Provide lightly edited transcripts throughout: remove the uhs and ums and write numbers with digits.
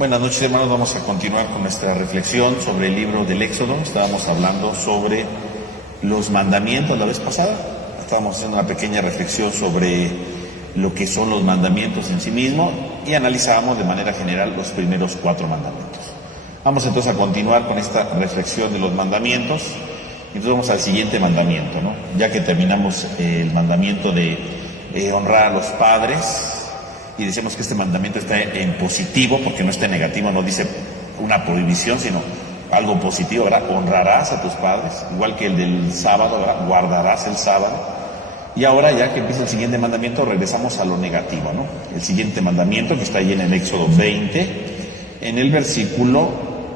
Buenas noches, hermanos. Vamos a continuar con nuestra reflexión sobre el libro del Éxodo. Estábamos hablando sobre los mandamientos la vez pasada. Estábamos haciendo una pequeña reflexión sobre lo que son los mandamientos en sí mismos y analizábamos de manera general los primeros 4 mandamientos. Vamos entonces a continuar con esta reflexión de los mandamientos. Entonces vamos al siguiente mandamiento, ¿no? Ya que terminamos el mandamiento de honrar a los padres, y decimos que este mandamiento está en positivo, porque no está en negativo, no dice una prohibición, sino algo positivo, ¿verdad? Honrarás a tus padres, igual que el del sábado, ¿verdad? Guardarás el sábado. Y ahora, ya que empieza el siguiente mandamiento, regresamos a lo negativo, ¿no? El siguiente mandamiento, que está ahí en el Éxodo 20, en el versículo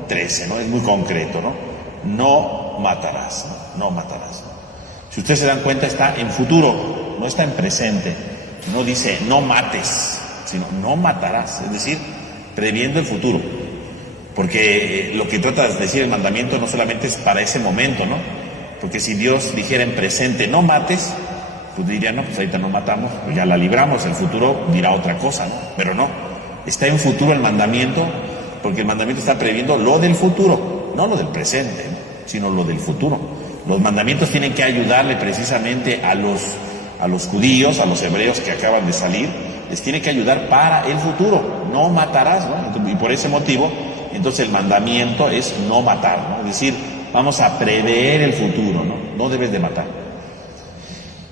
13, ¿no? Es muy concreto, ¿no? No matarás, ¿no? No matarás, ¿no? Si ustedes se dan cuenta, está en futuro, no está en presente. No dice no mates, sino no matarás, es decir, previendo el futuro. Porque lo que trata de decir el mandamiento no solamente es para ese momento, ¿no? Porque si Dios dijera en presente no mates, pues diría, no, pues ahorita no matamos, pues ya la libramos, el futuro dirá otra cosa, ¿no? Pero no, está en futuro el mandamiento, porque el mandamiento está previendo lo del futuro, no lo del presente, ¿no? Sino lo del futuro. Los mandamientos tienen que ayudarle precisamente a los judíos, a los hebreos que acaban de salir, les tiene que ayudar para el futuro. No matarás, ¿no? Y por ese motivo, entonces el mandamiento es no matar, ¿no? Es decir, vamos a prever el futuro, ¿no? No debes de matar.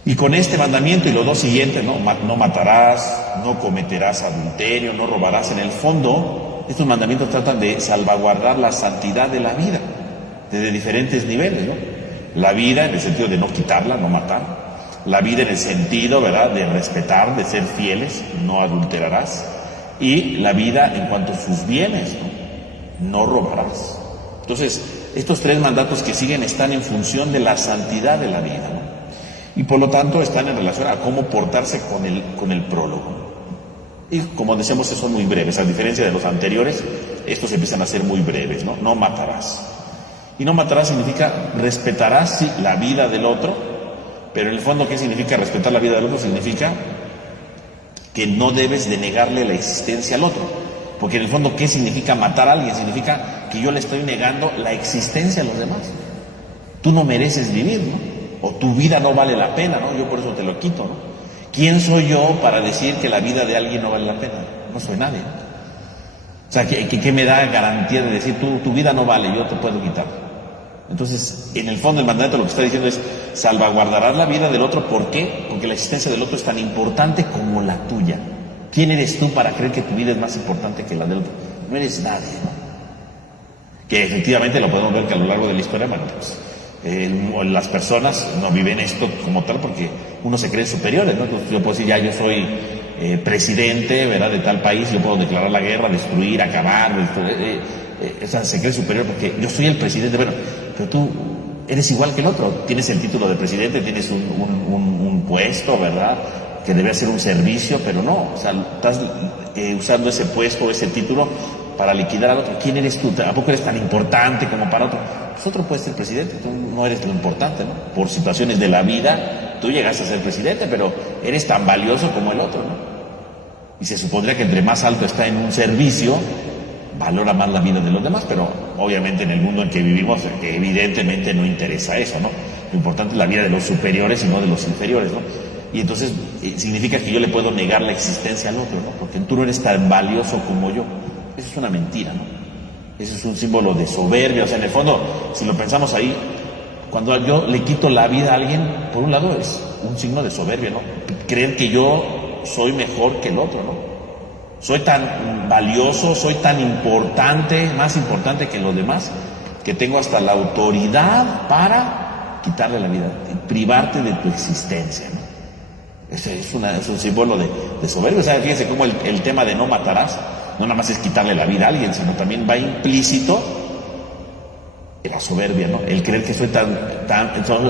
Y con este mandamiento y los 2 siguientes, ¿no? No matarás, no cometerás adulterio, no robarás. En el fondo, estos mandamientos tratan de salvaguardar la santidad de la vida, desde diferentes niveles, ¿no? La vida en el sentido de no quitarla, no matar. La vida en el sentido, ¿verdad?, de respetar, de ser fieles, no adulterarás. Y la vida en cuanto a sus bienes, no robarás. Entonces, estos 3 mandatos que siguen están en función de la santidad de la vida, ¿no? Y por lo tanto están en relación a cómo portarse con el prólogo. Y como decíamos, son muy breves. A diferencia de los anteriores, estos empiezan a ser muy breves, ¿no? No matarás. Y no matarás significa respetarás, sí, la vida del otro. Pero en el fondo, ¿qué significa respetar la vida del otro? Significa que no debes de negarle la existencia al otro. Porque en el fondo, ¿qué significa matar a alguien? Significa que yo le estoy negando la existencia a los demás. Tú no mereces vivir, ¿no? O tu vida no vale la pena, ¿no? Yo por eso te lo quito, ¿no? ¿Quién soy yo para decir que la vida de alguien no vale la pena? No soy nadie, ¿no? O sea, ¿qué me da garantía de decir tu vida no vale, yo te puedo quitar? Entonces, en el fondo el mandamiento lo que está diciendo es salvaguardarás la vida del otro. ¿Por qué? Porque la existencia del otro es tan importante como la tuya. ¿Quién eres tú para creer que tu vida es más importante que la del otro? No eres nadie, ¿no? Que efectivamente lo podemos ver que a lo largo de la historia, bueno, pues las personas no viven esto como tal porque uno se cree superiores, ¿no? Entonces yo puedo decir, ya yo soy presidente, ¿verdad?, de tal país, yo puedo declarar la guerra, destruir, acabar, o sea, se cree superior porque yo soy el presidente, bueno, pero tú eres igual que el otro, tienes el título de presidente, tienes un puesto, ¿verdad?, que debe ser un servicio, pero no, o sea, estás usando ese puesto, ese título para liquidar al otro. ¿Quién eres tú? ¿A poco eres tan importante como para otro? Pues otro puede ser presidente, tú no eres lo importante, ¿no? Por situaciones de la vida, tú llegaste a ser presidente, pero eres tan valioso como el otro, ¿no? Y se supondría que entre más alto está en un servicio, valora más la vida de los demás, pero obviamente en el mundo en que vivimos evidentemente no interesa eso, ¿no? Lo importante es la vida de los superiores y no de los inferiores, ¿no? Y entonces significa que yo le puedo negar la existencia al otro, ¿no? Porque tú no eres tan valioso como yo. Eso es una mentira, ¿no? Eso es un símbolo de soberbia. O sea, en el fondo, si lo pensamos ahí, cuando yo le quito la vida a alguien, por un lado es un signo de soberbia, ¿no? Creer que yo soy mejor que el otro, ¿no? Soy tan valioso, soy tan importante, más importante que los demás, que tengo hasta la autoridad para quitarle la vida, privarte de tu existencia, ¿no? Ese es un símbolo de soberbia. O sea, fíjense cómo el tema de no matarás no nada más es quitarle la vida a alguien, sino también va implícito en la soberbia, ¿no? El creer que soy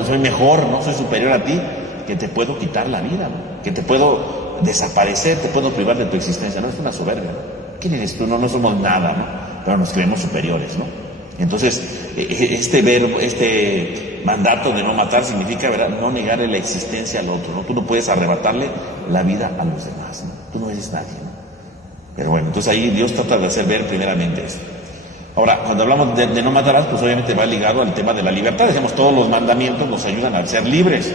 soy mejor, ¿no? Soy superior a ti, que te puedo quitar la vida, ¿no? Que te puedo desaparecer, te puedo privar de tu existencia, ¿no? Es una soberbia, ¿no? ¿Quién eres tú? No somos nada, ¿no? Pero nos creemos superiores, ¿no? Entonces, este mandato de no matar significa, ¿verdad?, no negarle la existencia al otro, ¿no? Tú no puedes arrebatarle la vida a los demás, ¿no? Tú no eres nadie, ¿no? Pero bueno, entonces ahí Dios trata de hacer ver primeramente esto. Ahora, cuando hablamos de no matarás, pues obviamente va ligado al tema de la libertad. Decimos, todos los mandamientos nos ayudan a ser libres.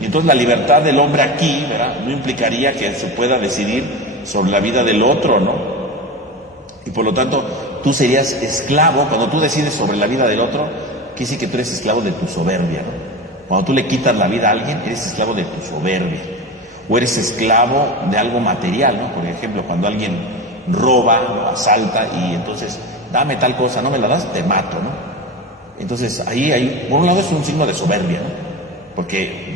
Y entonces la libertad del hombre aquí, ¿verdad?, no implicaría que se pueda decidir sobre la vida del otro, ¿no? Y por lo tanto, tú serías esclavo, cuando tú decides sobre la vida del otro, quiere decir que tú eres esclavo de tu soberbia, ¿no? Cuando tú le quitas la vida a alguien, eres esclavo de tu soberbia. O eres esclavo de algo material, ¿no? Por ejemplo, cuando alguien roba, ¿no?, asalta y entonces, dame tal cosa, no me la das, te mato, ¿no? Entonces, ahí, por un lado es un signo de soberbia, ¿no? Porque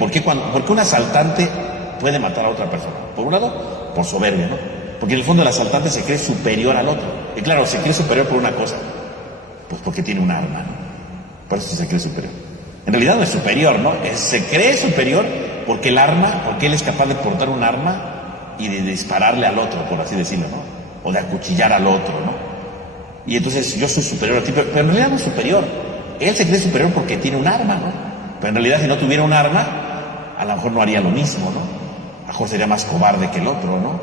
un asaltante puede matar a otra persona. Por un lado, por soberbia, ¿no? Porque en el fondo el asaltante se cree superior al otro. Y claro, se cree superior por una cosa, pues porque tiene un arma, ¿no? Por eso se cree superior. En realidad no es superior, ¿no? Se cree superior porque él es capaz de portar un arma y de dispararle al otro, por así decirlo, ¿no? O de acuchillar al otro, ¿no? Y entonces yo soy superior a ti, pero en realidad no es superior. Él se cree superior porque tiene un arma, ¿no? Pero en realidad si no tuviera un arma, a lo mejor no haría lo mismo, ¿no? A lo mejor sería más cobarde que el otro, ¿no?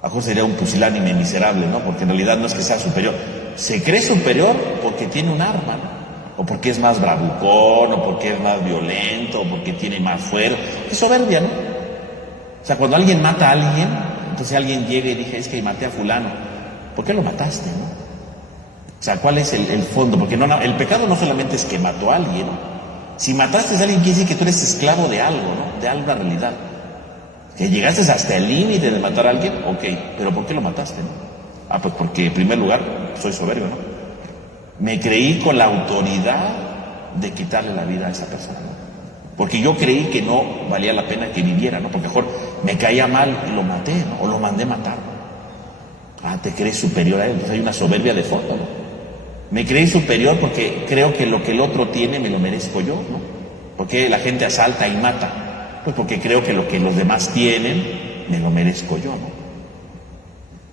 A lo mejor sería un pusilánime miserable, ¿no? Porque en realidad no es que sea superior. Se cree superior porque tiene un arma, ¿no? O porque es más bravucón, o porque es más violento, o porque tiene más fuerza. Es soberbia, ¿no? O sea, cuando alguien mata a alguien, entonces alguien llega y dice, es que maté a fulano. ¿Por qué lo mataste, no? O sea, ¿cuál es el fondo? Porque el pecado no solamente es que mató a alguien, ¿no? Si mataste a alguien, quiere decir que tú eres esclavo de algo, ¿no? De alguna realidad. Que llegaste hasta el límite de matar a alguien, ok, pero ¿por qué lo mataste, no? Ah, pues porque en primer lugar soy soberbio, ¿no? Me creí con la autoridad de quitarle la vida a esa persona, ¿no? Porque yo creí que no valía la pena que viviera, ¿no? Porque mejor me caía mal y lo maté, ¿no? O lo mandé matar, ¿no? Ah, te crees superior a él, entonces hay una soberbia de fondo, ¿no? Me creí superior porque creo que lo que el otro tiene me lo merezco yo, ¿no? Porque la gente asalta y mata, pues porque creo que lo que los demás tienen me lo merezco yo, ¿no?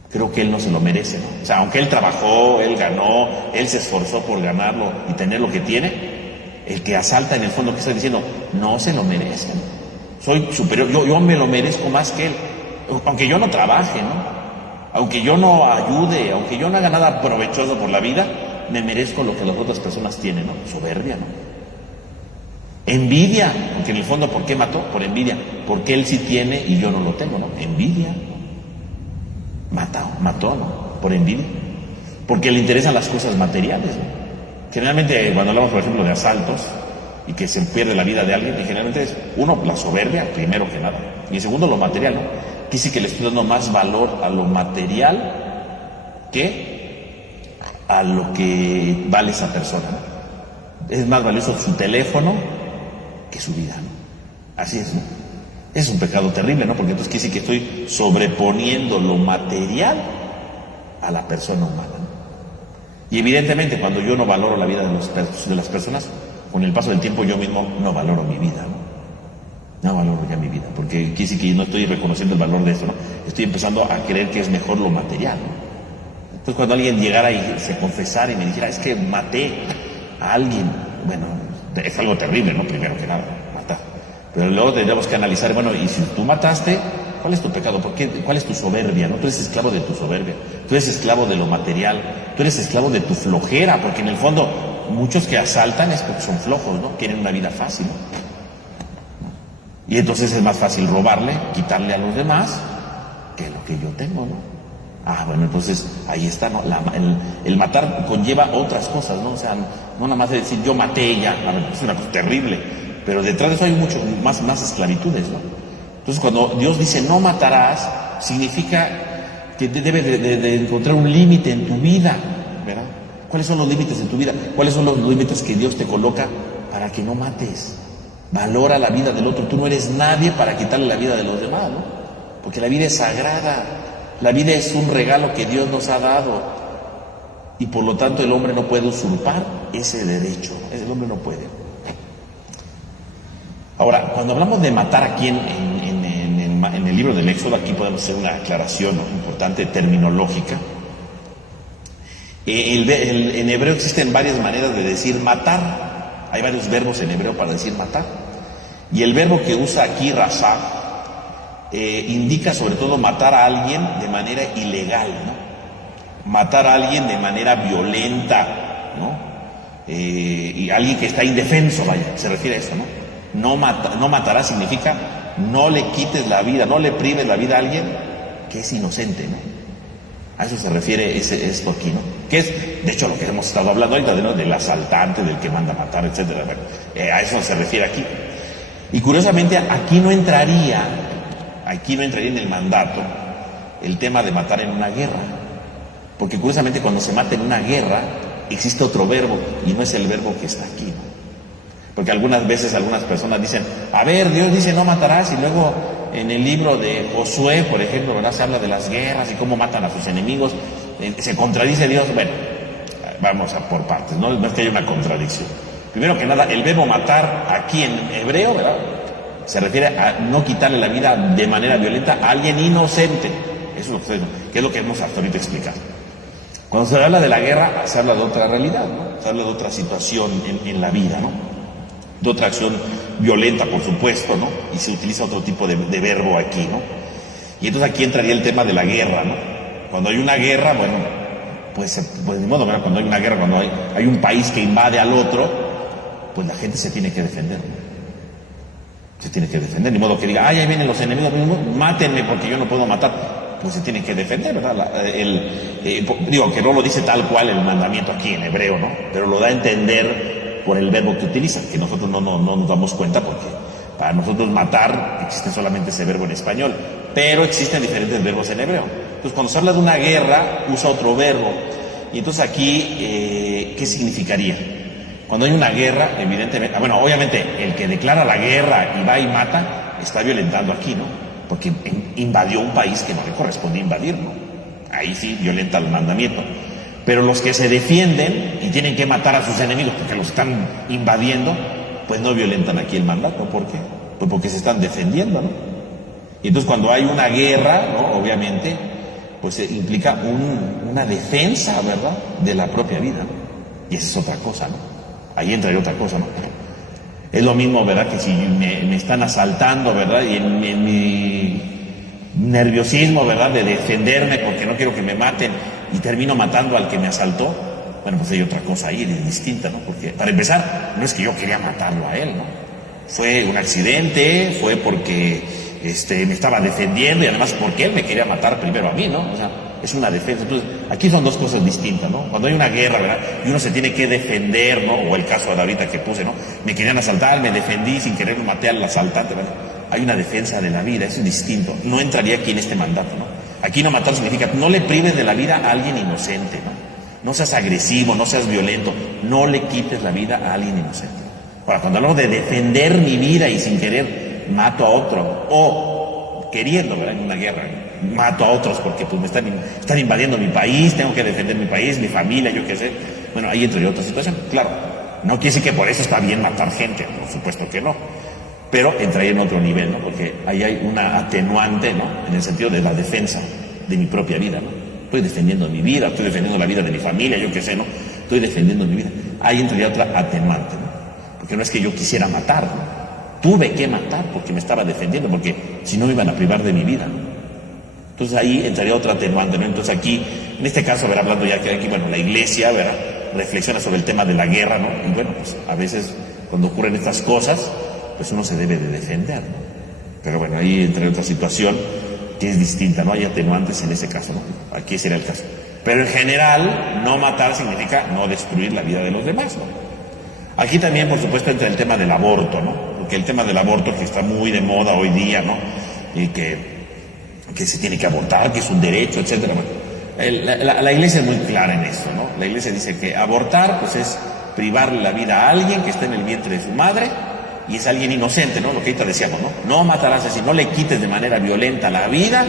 Creo que él no se lo merece, ¿no? O sea, aunque él trabajó, él ganó, él se esforzó por ganarlo y tener lo que tiene, el que asalta en el fondo, ¿qué está diciendo? No se lo merece, ¿no? Soy superior, yo me lo merezco más que él, aunque yo no trabaje, ¿no? Aunque yo no ayude, aunque yo no haga nada provechoso por la vida, me merezco lo que las otras personas tienen, ¿no? Soberbia, ¿no? Envidia, porque en el fondo, ¿por qué mató? Por envidia, porque él sí tiene y yo no lo tengo, ¿no? Envidia. Mató, ¿no? Por envidia. Porque le interesan las cosas materiales, ¿no? Generalmente, cuando hablamos, por ejemplo, de asaltos y que se pierde la vida de alguien, y generalmente es, uno, la soberbia, primero que nada, y segundo, lo material, ¿no? Que sí que le estoy dando más valor a lo material que a lo que vale esa persona, ¿no? Es más valioso su teléfono que su vida, ¿no? Así es, ¿no? Es un pecado terrible, ¿no? Porque entonces quiere decir que estoy sobreponiendo lo material a la persona humana, ¿no? Y evidentemente cuando yo no valoro la vida de las personas, con el paso del tiempo yo mismo no valoro mi vida, ¿no? No valoro ya mi vida, porque quiere decir que yo no estoy reconociendo el valor de esto, ¿no? Estoy empezando a creer que es mejor lo material, ¿no? Entonces cuando alguien llegara y se confesara y me dijera, es que maté a alguien, bueno, es algo terrible, ¿no? Primero que nada, matar. Pero luego tendríamos que analizar, bueno, y si tú mataste, ¿cuál es tu pecado? ¿Cuál es tu soberbia? ¿No? Tú eres esclavo de tu soberbia, tú eres esclavo de lo material, tú eres esclavo de tu flojera, porque en el fondo muchos que asaltan es porque son flojos, ¿no? Quieren una vida fácil, ¿no? Y entonces es más fácil robarle, quitarle a los demás, que lo que yo tengo, ¿no? Ah, bueno, entonces ahí está, ¿no? El matar conlleva otras cosas, ¿no? O sea, no nada más de decir yo maté ya, a ver, es una cosa terrible, pero detrás de eso hay mucho más esclavitudes, ¿no? Entonces cuando Dios dice no matarás, significa que debes de encontrar un límite en tu vida, ¿verdad? ¿Cuáles son los límites en tu vida? ¿Cuáles son los límites que Dios te coloca para que no mates? Valora la vida del otro, tú no eres nadie para quitarle la vida de los demás, ¿no? Porque la vida es sagrada. La vida es un regalo que Dios nos ha dado y por lo tanto el hombre no puede usurpar ese derecho, el hombre no puede. Ahora, cuando hablamos de matar aquí en el libro del Éxodo, aquí podemos hacer una aclaración, ¿no?, importante terminológica. En hebreo existen varias maneras de decir matar, hay varios verbos en hebreo para decir matar, y el verbo que usa aquí, rasá, indica sobre todo matar a alguien de manera ilegal, ¿no? Matar a alguien de manera violenta, ¿no? Y alguien que está indefenso, vaya, se refiere a eso, ¿no? No matarás significa no le quites la vida, no le prives la vida a alguien que es inocente, ¿no? A eso se refiere esto aquí, ¿no? Que es, de hecho, lo que hemos estado hablando ahorita, ¿no? Del asaltante, del que manda a matar, etcétera. Bueno, a eso se refiere aquí. Y curiosamente, aquí no entraría en el mandato el tema de matar en una guerra. Porque curiosamente cuando se mata en una guerra, existe otro verbo, y no es el verbo que está aquí, ¿no? Porque algunas veces algunas personas dicen, a ver, Dios dice no matarás, y luego en el libro de Josué, por ejemplo, ¿verdad? Se habla de las guerras y cómo matan a sus enemigos, se contradice Dios. Bueno, vamos a por partes, ¿no? No es que haya una contradicción. Primero que nada, el verbo matar aquí en hebreo, ¿verdad?, se refiere a no quitarle la vida de manera violenta a alguien inocente. Eso es lo que hemos hasta ahorita explicado. Cuando se habla de la guerra, se habla de otra realidad, ¿no? Se habla de otra situación en la vida, ¿no? De otra acción violenta, por supuesto, ¿no? Y se utiliza otro tipo de verbo aquí, ¿no? Y entonces aquí entraría el tema de la guerra, ¿no? Cuando hay una guerra, bueno, pues de modo, ¿verdad? Cuando hay una guerra, cuando hay un país que invade al otro, pues la gente se tiene que defender, ¿no? Se tiene que defender, ni modo que diga, ay, ahí vienen los enemigos, mátenme porque yo no puedo matar. Pues se tiene que defender, ¿verdad? Digo, que no lo dice tal cual el mandamiento aquí en hebreo, ¿no? Pero lo da a entender por el verbo que utiliza, que nosotros no nos damos cuenta porque para nosotros matar existe solamente ese verbo en español, pero existen diferentes verbos en hebreo. Entonces, cuando se habla de una guerra, usa otro verbo. Y entonces aquí, ¿qué significaría? Cuando hay una guerra, evidentemente, bueno, obviamente el que declara la guerra y va y mata, está violentando aquí, ¿no? Porque invadió un país que no le corresponde invadir, ¿no? Ahí sí violenta el mandamiento. Pero los que se defienden y tienen que matar a sus enemigos porque los están invadiendo, pues no violentan aquí el mandato. ¿Por qué? Pues porque se están defendiendo, ¿no? Y entonces cuando hay una guerra, ¿no?, obviamente, pues implica una defensa, ¿verdad?, de la propia vida, ¿no? Y esa es otra cosa, ¿no? Ahí entraría otra cosa, ¿no? Es lo mismo, ¿verdad?, que si me están asaltando, ¿verdad?, y en mi nerviosismo, ¿verdad?, de defenderme porque no quiero que me maten y termino matando al que me asaltó, bueno, pues hay otra cosa ahí distinta, ¿no? Porque, para empezar, no es que yo quería matarlo a él, ¿no? Fue un accidente, fue porque me estaba defendiendo y además porque él me quería matar primero a mí, ¿no? O sea, es una defensa. Entonces, aquí son dos cosas distintas, ¿no? Cuando hay una guerra, ¿verdad?, y uno se tiene que defender, ¿no? O el caso de ahorita que puse, ¿no? Me querían asaltar, me defendí, sin querer maté al asaltante, ¿verdad? Hay una defensa de la vida, eso es distinto. No entraría aquí en este mandato, ¿no? Aquí no matar significa, no le prives de la vida a alguien inocente, ¿no? No seas agresivo, no seas violento, no le quites la vida a alguien inocente. Ahora, cuando hablo de defender mi vida y sin querer mato a otro, o queriendo, ¿verdad?, en una guerra, mato a otros porque pues me están invadiendo mi país, tengo que defender mi país, mi familia, yo qué sé. Bueno, ahí entraría otra situación. Claro, no quiere decir que por eso está bien matar gente, por supuesto que no. Pero entraría en otro nivel, ¿no? Porque ahí hay una atenuante, ¿no?, en el sentido de la defensa de mi propia vida, ¿no? Estoy defendiendo mi vida, estoy defendiendo la vida de mi familia, yo qué sé, ¿no? Estoy defendiendo mi vida. Ahí entraría otra atenuante, ¿no? Porque no es que yo quisiera matar, ¿no? Tuve que matar porque me estaba defendiendo, porque si no me iban a privar de mi vida, ¿no? Entonces ahí entraría otra atenuante, ¿no? Entonces aquí, en este caso, ¿verdad?, hablando ya que aquí, bueno, la iglesia, ¿verdad?, reflexiona sobre el tema de la guerra, ¿no? Y bueno, pues a veces cuando ocurren estas cosas, pues uno se debe de defender, ¿no? Pero bueno, ahí entraría otra situación que es distinta, no hay atenuantes en ese caso, ¿no? Aquí sería el caso. Pero en general, no matar significa no destruir la vida de los demás, ¿no? Aquí también, por supuesto, entra el tema del aborto, ¿no? Porque el tema del aborto, que está muy de moda hoy día, ¿no?, y que se tiene que abortar, que es un derecho, etcétera. La iglesia es muy clara en esto, ¿no? La iglesia dice que abortar, pues es privarle la vida a alguien que está en el vientre de su madre, y es alguien inocente, ¿no? Lo que ahorita decíamos, ¿no? No matarás así, no le quites de manera violenta la vida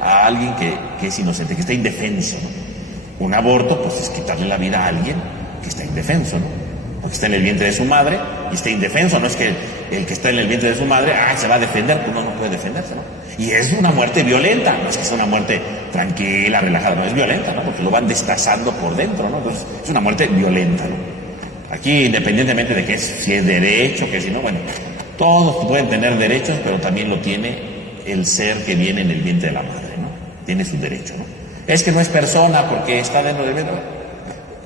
a alguien que es inocente, que está indefenso, ¿no? Un aborto, pues es quitarle la vida a alguien que está indefenso, ¿no? Porque está en el vientre de su madre y está indefenso. No es que el que está en el vientre de su madre, se va a defender, pues no puede defenderse, ¿no? Y es una muerte violenta, no es que sea una muerte tranquila, relajada, no, es violenta, ¿no? Porque lo van destazando por dentro, ¿no? Entonces es una muerte violenta, ¿no? Aquí, independientemente de si es derecho, que si no, bueno, todos pueden tener derechos, pero también lo tiene el ser que viene en el vientre de la madre, ¿no? Tiene su derecho, ¿no? Es que no es persona porque está dentro del vientre.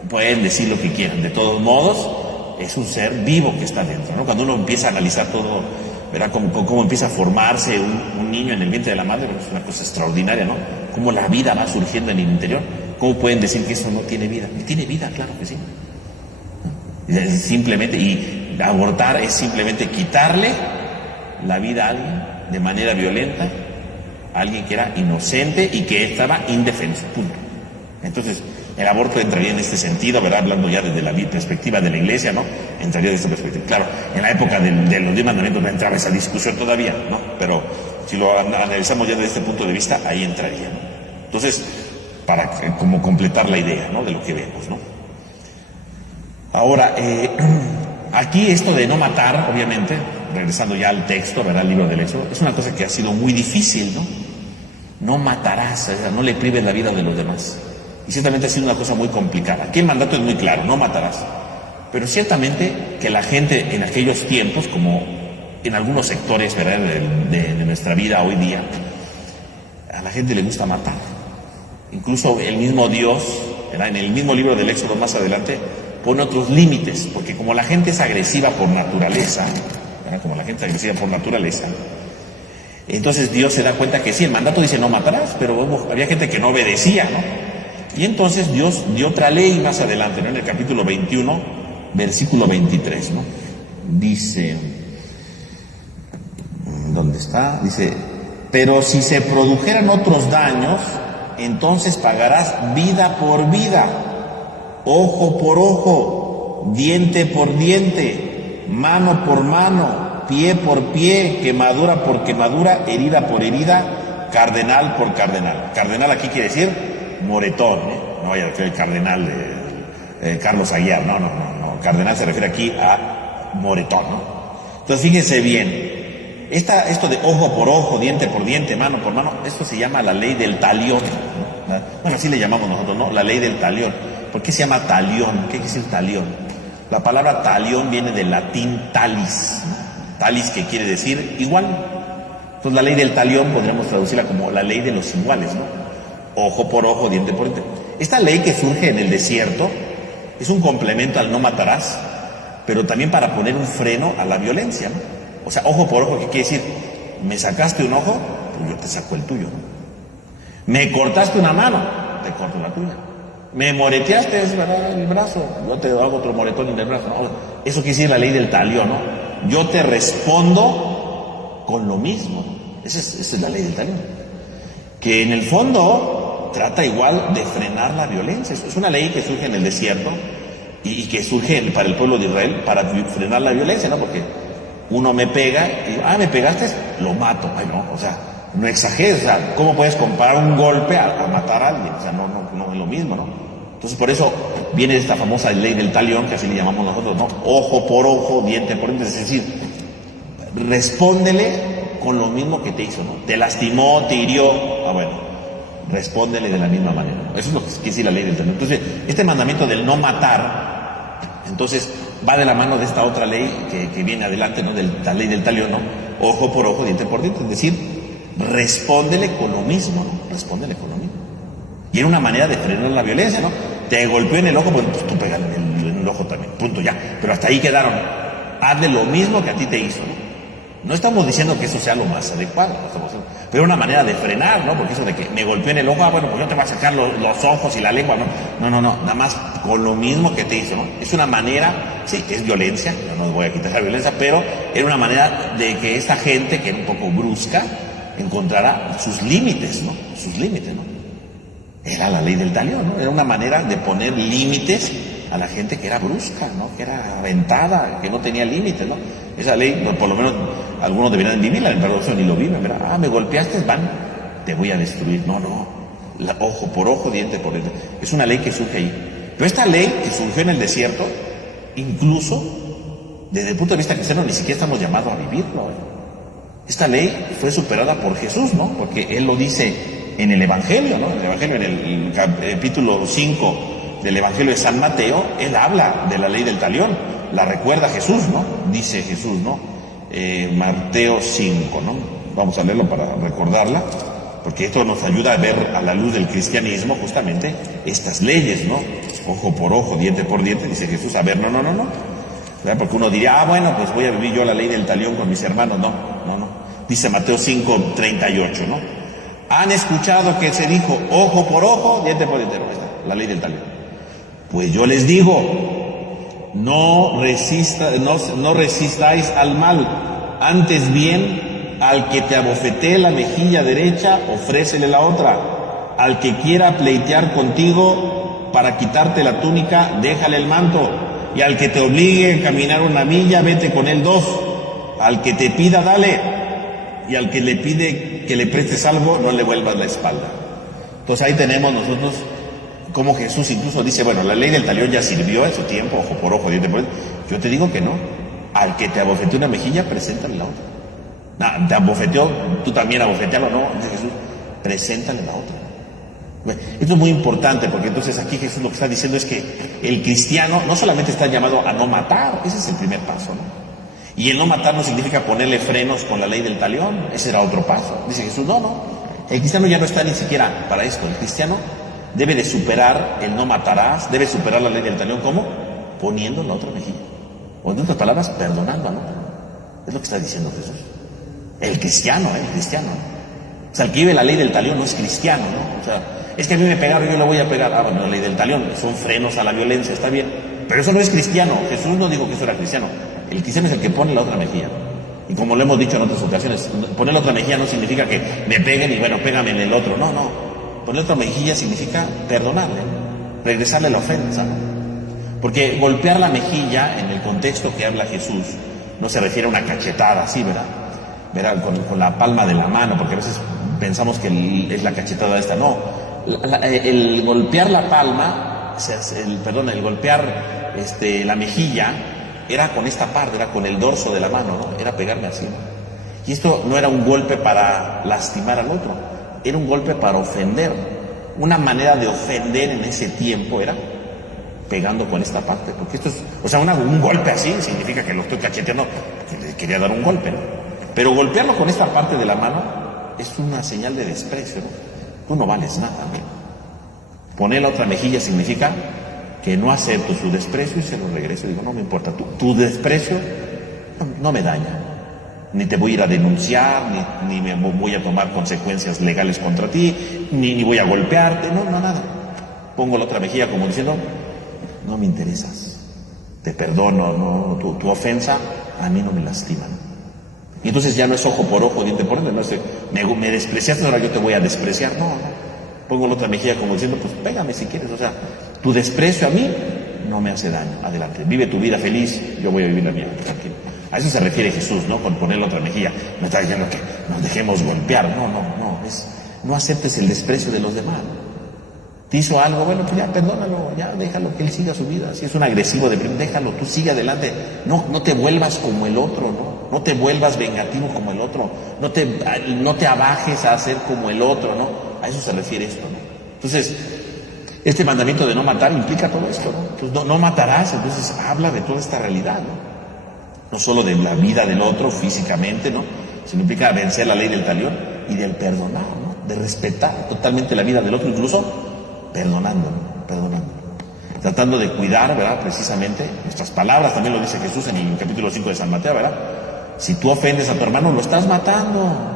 Pueden decir lo que quieran, de todos modos, es un ser vivo que está dentro, ¿no? Cuando uno empieza a analizar todo, verá cómo empieza a formarse un niño en el vientre de la madre, es una cosa extraordinaria, ¿no? Cómo la vida va surgiendo en el interior. ¿Cómo pueden decir que eso no tiene vida? Tiene vida, claro que sí. Simplemente, y abortar es simplemente quitarle la vida a alguien de manera violenta, a alguien que era inocente y que estaba indefenso, punto. Entonces, el aborto entraría en este sentido, ¿verdad? Hablando ya desde la perspectiva de la Iglesia, ¿no? Entraría de esta perspectiva. Claro, en la época de los 10 mandamientos no entraba esa discusión todavía, ¿no? Pero si lo analizamos ya desde este punto de vista, ahí entraría, ¿no? Entonces, para como completar la idea, ¿no? De lo que vemos, ¿no? Ahora, aquí esto de no matar, obviamente, regresando ya al texto, ¿verdad? El libro del Éxodo, es una cosa que ha sido muy difícil, ¿no? No matarás, o sea, no le prives la vida de los demás. Y ciertamente ha sido una cosa muy complicada. Aquí el mandato es muy claro, no matarás. Pero ciertamente que la gente en aquellos tiempos, como en algunos sectores, ¿verdad? de nuestra vida hoy día, a la gente le gusta matar. Incluso el mismo Dios, ¿verdad? En el mismo libro del Éxodo más adelante, pone otros límites, porque como la gente es agresiva por naturaleza, ¿verdad? Como la gente es agresiva por naturaleza, entonces Dios se da cuenta que sí, el mandato dice no matarás, pero había gente que no obedecía, ¿no? Y entonces Dios dio otra ley más adelante, ¿no? En el capítulo 21, versículo 23, ¿no? Dice, ¿dónde está? Dice, pero si se produjeran otros daños, entonces pagarás vida por vida, ojo por ojo, diente por diente, mano por mano, pie por pie, quemadura por quemadura, herida por herida, cardenal por cardenal. Cardenal aquí quiere decir moretón, ¿eh? No vaya a decir el cardenal Carlos Aguiar, no. Cardenal se refiere aquí a moretón, ¿no? Entonces fíjense bien, esto de ojo por ojo, diente por diente, mano por mano, esto se llama la ley del talión, ¿no? Bueno, así le llamamos nosotros, ¿no? La ley del talión. ¿Por qué se llama talión? ¿Qué quiere decir talión? La palabra talión viene del latín talis, ¿no? Talis, que quiere decir igual. Entonces la ley del talión podríamos traducirla como la ley de los iguales, ¿no? Ojo por ojo, diente por diente. Esta ley que surge en el desierto es un complemento al no matarás, pero también para poner un freno a la violencia, ¿no? O sea, ojo por ojo, ¿qué quiere decir? Me sacaste un ojo, pues yo te saco el tuyo, ¿no? Me cortaste una mano, te corto la tuya. Me moreteaste el brazo, yo te hago otro moretón en el brazo, ¿no? Eso quiere decir la ley del talión, ¿no? Yo te respondo con lo mismo, ¿no? Esa es la ley del talión. Que en el fondo trata igual de frenar la violencia. Es una ley que surge en el desierto y que surge para el pueblo de Israel para frenar la violencia, ¿no? Porque uno me pega y digo, me pegaste, lo mato. Ay, no, o sea, no exageres, o sea, ¿cómo puedes comparar un golpe a matar a alguien? O sea, no es lo mismo, ¿no? Entonces por eso viene esta famosa ley del talión, que así le llamamos nosotros, ¿no? Ojo por ojo, diente por diente, es decir, respóndele con lo mismo que te hizo, ¿no? Te lastimó, te hirió, bueno, respóndele de la misma manera, ¿no? Eso es lo que quiere decir la ley del talión. Entonces, este mandamiento del no matar, entonces va de la mano de esta otra ley que viene adelante, ¿no? De la ley del talión, ¿no? Ojo por ojo, diente por diente, es decir, respóndele con lo mismo, ¿no? Respóndele con lo mismo. Y era una manera de frenar la violencia, ¿no? Te golpeó en el ojo, pues tú pégale en el ojo también, punto, ya. Pero hasta ahí quedaron. Hazle lo mismo que a ti te hizo, ¿no? No estamos diciendo que eso sea lo más adecuado, pero una manera de frenar, ¿no? Porque eso de que me golpeó en el ojo, bueno, pues yo te voy a sacar los ojos y la lengua, no, nada más con lo mismo que te hizo, ¿no? Es una manera, sí, es violencia, no voy a quitar la violencia, pero era una manera de que esta gente, que era un poco brusca, encontrara sus límites, ¿no? Sus límites, ¿no? Era la ley del talión, ¿no? Era una manera de poner límites a la gente que era brusca, ¿no? Que era aventada, que no tenía límites, ¿no? Esa ley, por lo menos algunos deberían vivirla, pero eso ni lo viven, ¿verdad? Me golpeaste, te voy a destruir. No, ojo por ojo, diente por diente. Es una ley que surge ahí. Pero esta ley que surgió en el desierto, incluso desde el punto de vista cristiano, ni siquiera estamos llamados a vivirlo, ¿eh? Esta ley fue superada por Jesús, ¿no? Porque Él lo dice en el Evangelio, ¿no? En el Evangelio, en el capítulo 5 del Evangelio de San Mateo, Él habla de la ley del talión. La recuerda Jesús, ¿no? Dice Jesús, ¿no? Mateo 5, ¿no? Vamos a leerlo para recordarla, porque esto nos ayuda a ver a la luz del cristianismo justamente estas leyes, ¿no? Ojo por ojo, diente por diente, dice Jesús. A ver, no. ¿Verdad? Porque uno diría, bueno, pues voy a vivir yo la ley del talión con mis hermanos. No. Dice Mateo 5:38, ¿no? Han escuchado que se dijo ojo por ojo, diente por diente, la ley del talión. Pues yo les digo, no resistáis al mal, antes bien, al que te abofetee la mejilla derecha, ofrécele la otra. Al que quiera pleitear contigo para quitarte la túnica, déjale el manto. Y al que te obligue a caminar 1 milla, vete con él 2. Al que te pida, dale. Y al que le pide que le prestes algo, no le vuelvas la espalda. Entonces ahí tenemos nosotros como Jesús incluso dice, bueno, la ley del talión ya sirvió en su tiempo, ojo por ojo, diente por diente. Yo te digo que no. Al que te abofeteó una mejilla, preséntale la otra. Te abofeteó, tú también abofetealo, ¿no? Dice Jesús, preséntale la otra. Esto es muy importante, porque entonces aquí Jesús lo que está diciendo es que el cristiano no solamente está llamado a no matar, ese es el primer paso, ¿no? Y el no matar no significa ponerle frenos con la ley del talión, ese era otro paso. Dice Jesús, no, el cristiano ya no está ni siquiera para esto. El cristiano debe de superar el no matarás, debe superar la ley del talión, ¿cómo? Poniendo la otra mejilla. O en otras palabras, perdonando, ¿no? Es lo que está diciendo Jesús. El cristiano. O sea, el que vive la ley del talión no es cristiano, ¿no? O sea, es que a mí me pegaron, yo le voy a pegar. Bueno, la ley del talión son frenos a la violencia, está bien. Pero eso no es cristiano. Jesús no dijo que eso era cristiano. El cristiano es el que pone la otra mejilla. Y como lo hemos dicho en otras ocasiones, poner la otra mejilla no significa que me peguen y bueno, pégame en el otro. No. Poner la otra mejilla significa perdonarle, regresarle la ofensa. Porque golpear la mejilla, en el contexto que habla Jesús, no se refiere a una cachetada así, ¿verdad? Con la palma de la mano, porque a veces pensamos que es la cachetada esta. No, el golpear la palma, el golpear la mejilla, era con esta parte, era con el dorso de la mano, ¿no? Era pegarme así, ¿no? Y esto no era un golpe para lastimar al otro, era un golpe para ofender. Una manera de ofender en ese tiempo era pegando con esta parte, porque esto es, o sea, un golpe así significa que lo estoy cacheteando, que le quería dar un golpe, ¿no? Pero golpearlo con esta parte de la mano es una señal de desprecio, ¿no? Tú no vales nada, ¿no? Poner la otra mejilla significa que no acepto su desprecio y se lo regreso. Digo, no me importa, tu desprecio no me daña. Ni te voy a ir a denunciar, ni me voy a tomar consecuencias legales contra ti, ni voy a golpearte, no, nada. Pongo la otra mejilla como diciendo, no me interesas, te perdono, no, tu ofensa a mí no me lastima, ¿no? Y entonces ya no es ojo por ojo, diente por diente, no es, me despreciaste, ahora yo te voy a despreciar, no. Pongo la otra mejilla como diciendo, pues pégame si quieres, o sea, tu desprecio a mí no me hace daño, adelante, vive tu vida feliz, yo voy a vivir la mía, tranquilo. A eso se refiere Jesús, ¿no? Con poner la otra mejilla. No está diciendo que nos dejemos golpear, no aceptes el desprecio de los demás. Te hizo algo, bueno, pues ya perdónalo, ya déjalo que él siga su vida. Si es un agresivo, déjalo, tú sigue adelante. No te vuelvas como el otro, ¿no? No te vuelvas vengativo como el otro. No te abajes a hacer como el otro, ¿no? A eso se refiere esto, ¿no? Entonces, este mandamiento de no matar implica todo esto, ¿no? Entonces, no matarás, entonces habla de toda esta realidad, ¿no? No solo de la vida del otro físicamente, ¿no? Sino implica vencer la ley del talión y del perdonar, ¿no? De respetar totalmente la vida del otro, incluso perdonando. Tratando de cuidar, ¿verdad? Precisamente nuestras palabras, también lo dice Jesús en el capítulo 5 de San Mateo, ¿verdad? Si tú ofendes a tu hermano, lo estás matando.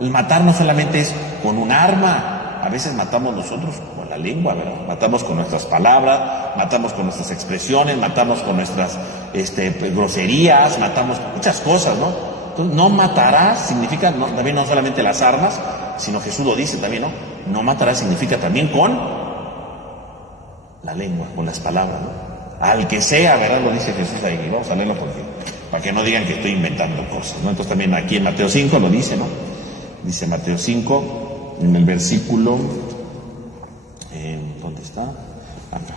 El matar no solamente es con un arma, a veces matamos nosotros con la lengua, ¿verdad? Matamos con nuestras palabras, matamos con nuestras expresiones, matamos con nuestras groserías, matamos con muchas cosas, ¿no? Entonces, no matarás significa también no solamente las armas, sino Jesús lo dice también, ¿no? No matarás significa también con la lengua, con las palabras, ¿no? Al que sea, ¿verdad? Lo dice Jesús ahí. Vamos a leerlo para que no digan que estoy inventando cosas, ¿no? Entonces también aquí en Mateo 5 lo dice, ¿no? Dice Mateo 5, en el versículo, ¿dónde está? Acá.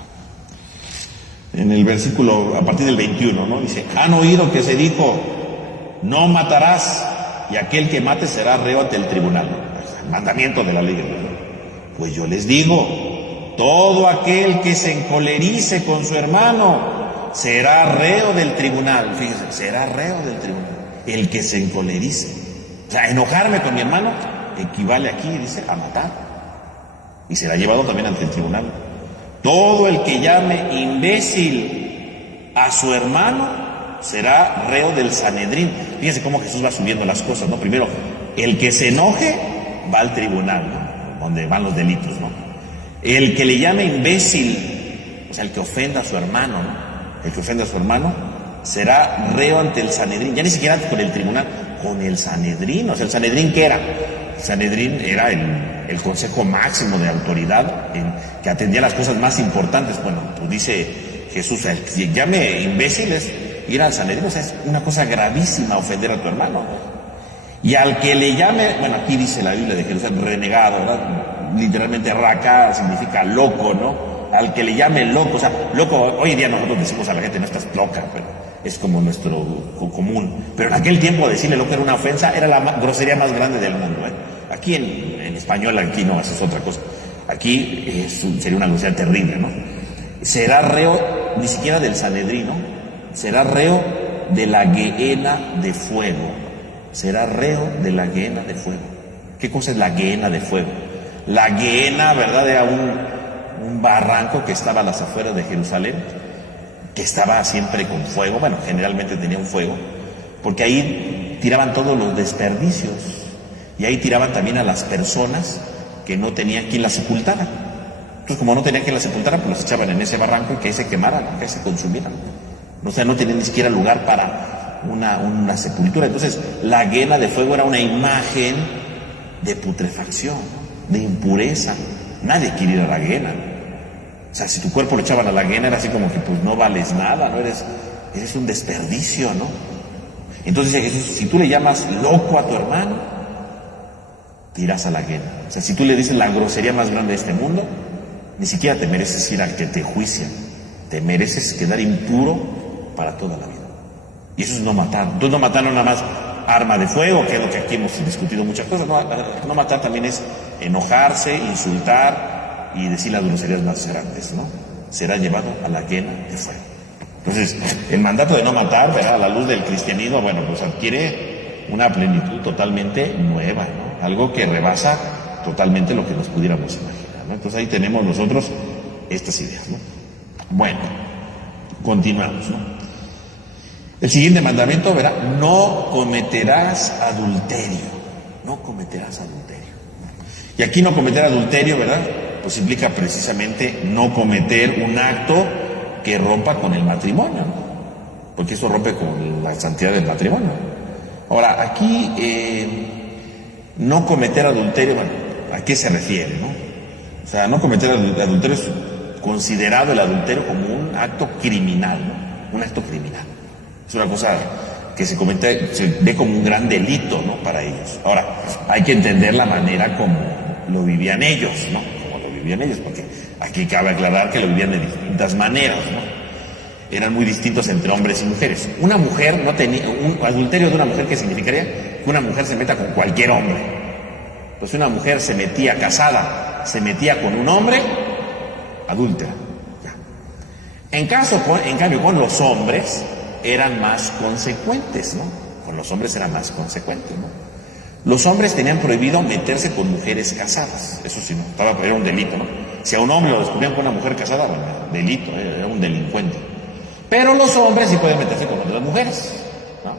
En el versículo, a partir del 21, ¿no? Dice, han oído que se dijo, no matarás, y aquel que mate será reo ante el tribunal, ¿no? El mandamiento de la ley, ¿no? Pues yo les digo, todo aquel que se encolerice con su hermano será reo del tribunal. Fíjense, será reo del tribunal. El que se encolerice. O sea, enojarme con mi hermano equivale aquí, dice, a matar. Y será llevado también ante el tribunal. Todo el que llame imbécil a su hermano será reo del Sanedrín. Fíjense cómo Jesús va subiendo las cosas, ¿no? Primero, el que se enoje va al tribunal, ¿no? Donde van los delitos, ¿no? El que le llame imbécil, o sea, el que ofenda a su hermano, ¿no? El que ofenda a su hermano será reo ante el Sanedrín. Ya ni siquiera con el tribunal, con el Sanedrín. O sea, ¿el Sanedrín qué era? El Sanedrín era el consejo máximo de autoridad que atendía las cosas más importantes. Bueno, pues dice Jesús, el que llame imbécil es ir al Sanedrín. O sea, es una cosa gravísima ofender a tu hermano. Y al que le llame, bueno, aquí dice la Biblia de Jerusalén, renegado, ¿verdad? Literalmente raca significa loco, ¿no? Al que le llame loco, o sea, loco, hoy en día nosotros decimos a la gente, no estás loca, pero es como nuestro común. Pero en aquel tiempo decirle loco era una ofensa, era la grosería más grande del mundo, ¿eh? Aquí en español, aquí no, eso es otra cosa. Aquí sería una grosería terrible, ¿no? Será reo, ni siquiera del Sanedrín, ¿no? Será reo de la gehenna de fuego. Será reo de la gehenna de fuego. ¿Qué cosa es la gehenna de fuego? La gehenna, ¿verdad? Era un barranco que estaba a las afueras de Jerusalén, que estaba siempre con fuego. Bueno, generalmente tenía un fuego, porque ahí tiraban todos los desperdicios, y ahí tiraban también a las personas que no tenían quien las sepultara. Entonces, como no tenían quien las sepultara, pues los echaban en ese barranco y que ahí se quemaran, que ahí se consumieran. O sea, no tenían ni siquiera lugar para una sepultura. Entonces, la gehenna de fuego era una imagen de putrefacción, de impureza. Nadie quiere ir a la gehenna. O sea, si tu cuerpo lo echaban a la gehenna, era así como que pues no vales nada, ¿no? Eres un desperdicio, ¿no? Entonces dice Jesús, si tú le llamas loco a tu hermano, te irás a la gehenna. O sea, si tú le dices la grosería más grande de este mundo, ni siquiera te mereces ir al que te juicia. Te mereces quedar impuro para toda la vida. Y eso es no matar. Entonces no matar no nada más arma de fuego, que es lo que aquí hemos discutido muchas cosas. No matar también es enojarse, insultar y decir las groserías más grandes, ¿no? Será llevado a la gehenna de fuego. Entonces, el mandato de no matar, ¿verdad? A la luz del cristianismo, bueno, pues adquiere una plenitud totalmente nueva, ¿no? Algo que rebasa totalmente lo que nos pudiéramos imaginar, ¿no? Entonces ahí tenemos nosotros estas ideas, ¿no? Bueno, continuamos, ¿no? El siguiente mandamiento, ¿verdad? No cometerás adulterio. No cometerás adulterio. Y aquí no cometer adulterio, ¿verdad? Pues implica precisamente no cometer un acto que rompa con el matrimonio, ¿no? Porque eso rompe con la santidad del matrimonio. Ahora, aquí no cometer adulterio, bueno, ¿a qué se refiere, no? O sea, no cometer adulterio es considerado el adulterio como un acto criminal, ¿no? Un acto criminal. Es una cosa que se ve como un gran delito, ¿no? Para ellos. Ahora, hay que entender la manera como lo vivían ellos, ¿no? Como lo vivían ellos, porque aquí cabe aclarar que lo vivían de distintas maneras, ¿no? Eran muy distintos entre hombres y mujeres. Una mujer no tenía, un adulterio de una mujer, ¿qué significaría? Que una mujer se meta con cualquier hombre. Pues una mujer se metía casada, se metía con un hombre, adúltera. Ya. En cambio, con los hombres eran más consecuentes, ¿no? Con los hombres eran más consecuentes, ¿no? Los hombres tenían prohibido meterse con mujeres casadas. Eso sí, no, era un delito, ¿no? Si a un hombre lo descubrían con una mujer casada, bueno, delito, era un delincuente. Pero los hombres sí pueden meterse con otras mujeres, ¿no?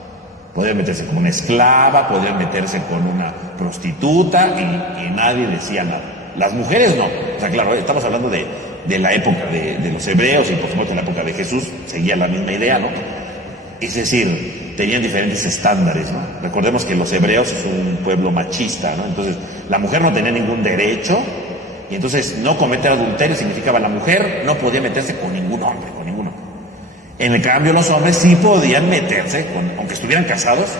Podían meterse con una esclava, podían meterse con una prostituta y nadie decía nada. Las mujeres no. O sea, claro, estamos hablando de la época de los hebreos y por supuesto en la época de Jesús seguía la misma idea, ¿no? Es decir, tenían diferentes estándares, ¿no? Recordemos que los hebreos es un pueblo machista, ¿no? Entonces, la mujer no tenía ningún derecho y entonces no cometer adulterio significaba la mujer no podía meterse con ningún hombre, con ninguno. En el cambio, los hombres sí podían meterse, aunque estuvieran casados,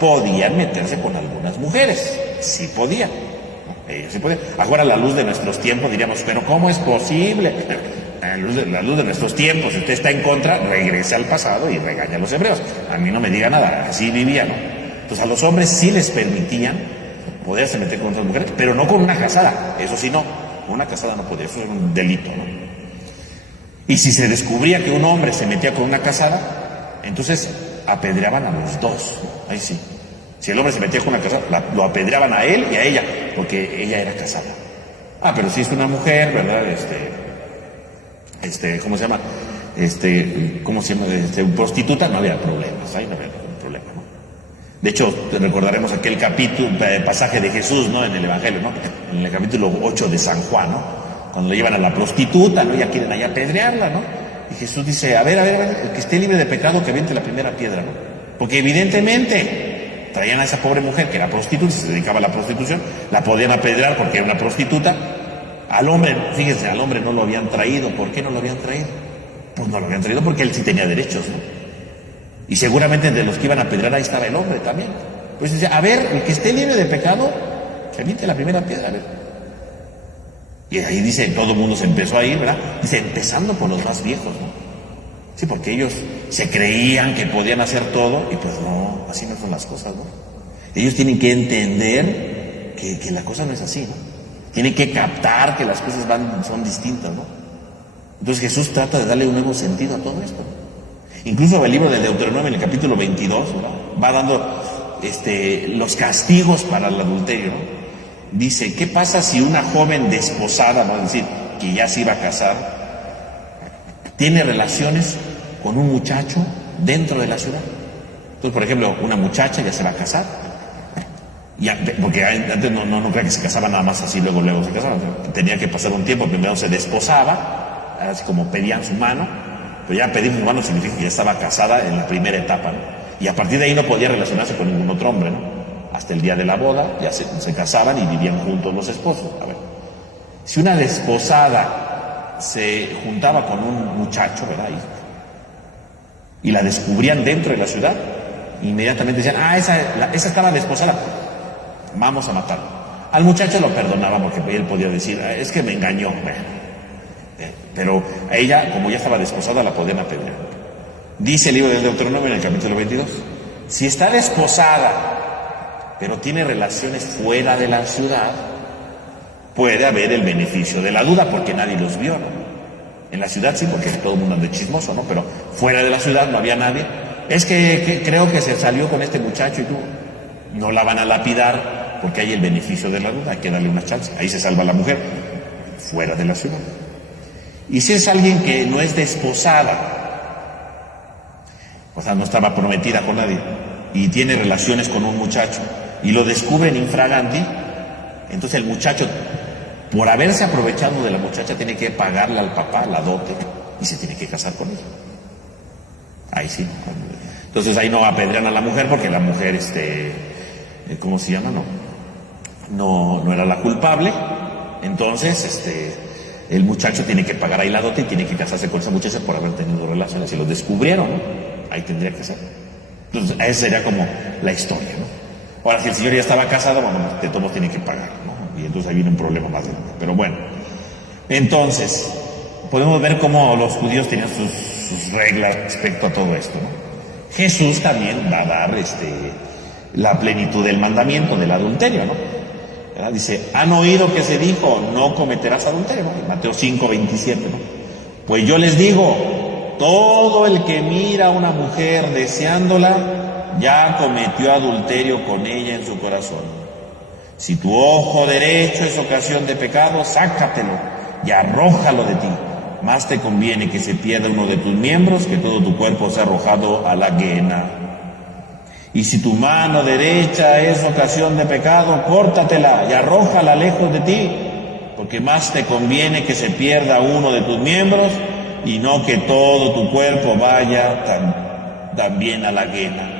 podían meterse con algunas mujeres. Sí podían. ¿No? Ellos sí podían. Ahora, a la luz de nuestros tiempos, diríamos, pero ¿cómo es posible? A la luz de nuestros tiempos, si usted está en contra, regrese al pasado y regaña a los hebreos. A mí no me diga nada, así vivían, ¿no? Entonces, a los hombres sí les permitían poderse meter con otras mujeres, pero no con una casada. Eso sí, no. Con una casada no podía, eso es un delito, ¿no? Y si se descubría que un hombre se metía con una casada, entonces apedreaban a los dos, ahí sí. Si el hombre se metía con una casada, lo apedreaban a él y a ella, porque ella era casada. Pero si es una mujer, ¿verdad? ¿Cómo se llama? Prostituta, no había problemas, ahí no había ningún problema, ¿no? De hecho, recordaremos aquel pasaje de Jesús, ¿no? En el Evangelio, ¿no? En el capítulo 8 de San Juan, ¿no? Cuando le llevan a la prostituta, ¿no? Ya quieren allá apedrearla, ¿no? Y Jesús dice, a ver, el que esté libre de pecado, que aviente la primera piedra, ¿no? Porque evidentemente traían a esa pobre mujer que era prostituta, se dedicaba a la prostitución, la podían apedrear porque era una prostituta. Al hombre, fíjense, al hombre no lo habían traído. ¿Por qué no lo habían traído? Pues no lo habían traído porque él sí tenía derechos, ¿no? Y seguramente entre los que iban a apedrear ahí estaba el hombre también. Pues dice, a ver, el que esté libre de pecado, que aviente la primera piedra, a ver. Y ahí dice, todo el mundo se empezó a ir, ¿verdad? Dice, empezando por los más viejos, ¿no? Sí, porque ellos se creían que podían hacer todo, y pues no, así no son las cosas, ¿no? Ellos tienen que entender que la cosa no es así, ¿no? Tienen que captar que las cosas son distintas, ¿no? Entonces Jesús trata de darle un nuevo sentido a todo esto, ¿no? Incluso el libro de Deuteronomio, en el capítulo 22, ¿no? Va dando los castigos para el adulterio, ¿no? Dice, ¿qué pasa si una joven desposada, ¿no? Es decir, que ya se iba a casar, tiene relaciones con un muchacho dentro de la ciudad? Entonces, por ejemplo, una muchacha ya se va a casar, porque antes no creía que se casaba nada más así, luego se casaba. Tenía que pasar un tiempo, primero se desposaba, así como pedían su mano, pero ya pedir su mano significa que ya estaba casada en la primera etapa, ¿no? Y a partir de ahí no podía relacionarse con ningún otro hombre, ¿no? Hasta el día de la boda ya se casaban y vivían juntos los esposos. A ver, si una desposada se juntaba con un muchacho, ¿verdad? Y la descubrían dentro de la ciudad, inmediatamente decían, esa estaba desposada, vamos a matarlo. Al muchacho lo perdonaban porque él podía decir, es que me engañó. Pero a ella, como ya estaba desposada, la podían apedrear. Dice el libro de Deuteronomio en el capítulo 22, si está desposada, pero tiene relaciones fuera de la ciudad, puede haber el beneficio de la duda porque nadie los vio, ¿no? En la ciudad sí, porque todo el mundo anda chismoso, ¿no? Pero fuera de la ciudad no había nadie. Es que creo que se salió con este muchacho y tú. No la van a lapidar porque hay el beneficio de la duda, hay que darle una chance. Ahí se salva la mujer, fuera de la ciudad. Y si es alguien que no es desposada, o sea, no estaba prometida con nadie, y tiene relaciones con un muchacho, y lo descubren infraganti, entonces el muchacho, por haberse aprovechado de la muchacha, tiene que pagarle al papá la dote, y se tiene que casar con ella. Ahí sí. Entonces ahí no apedrean a la mujer, porque la mujer, ¿cómo se llama? No era la culpable. Entonces, el muchacho tiene que pagar ahí la dote y tiene que casarse con esa muchacha por haber tenido relaciones. Si lo descubrieron, ¿no? Ahí tendría que ser. Entonces, esa sería como la historia, ¿no? Ahora, si el señor ya estaba casado, bueno, de todos tiene que pagar, ¿no? Y entonces ahí viene un problema más grande. Pero bueno, entonces, podemos ver cómo los judíos tenían sus reglas respecto a todo esto, ¿no? Jesús también va a dar la plenitud del mandamiento del adulterio, ¿no? ¿Verdad? Dice, han oído que se dijo, no cometerás adulterio, ¿no? En Mateo 5:27, ¿no? Pues yo les digo, todo el que mira a una mujer deseándola, ya cometió adulterio con ella en su corazón. Si tu ojo derecho es ocasión de pecado, sácatelo y arrójalo de ti. Más te conviene que se pierda uno de tus miembros que todo tu cuerpo sea arrojado a la gehenna. Y si tu mano derecha es ocasión de pecado, córtatela y arrójala lejos de ti, porque más te conviene que se pierda uno de tus miembros y no que todo tu cuerpo vaya también a la gehenna.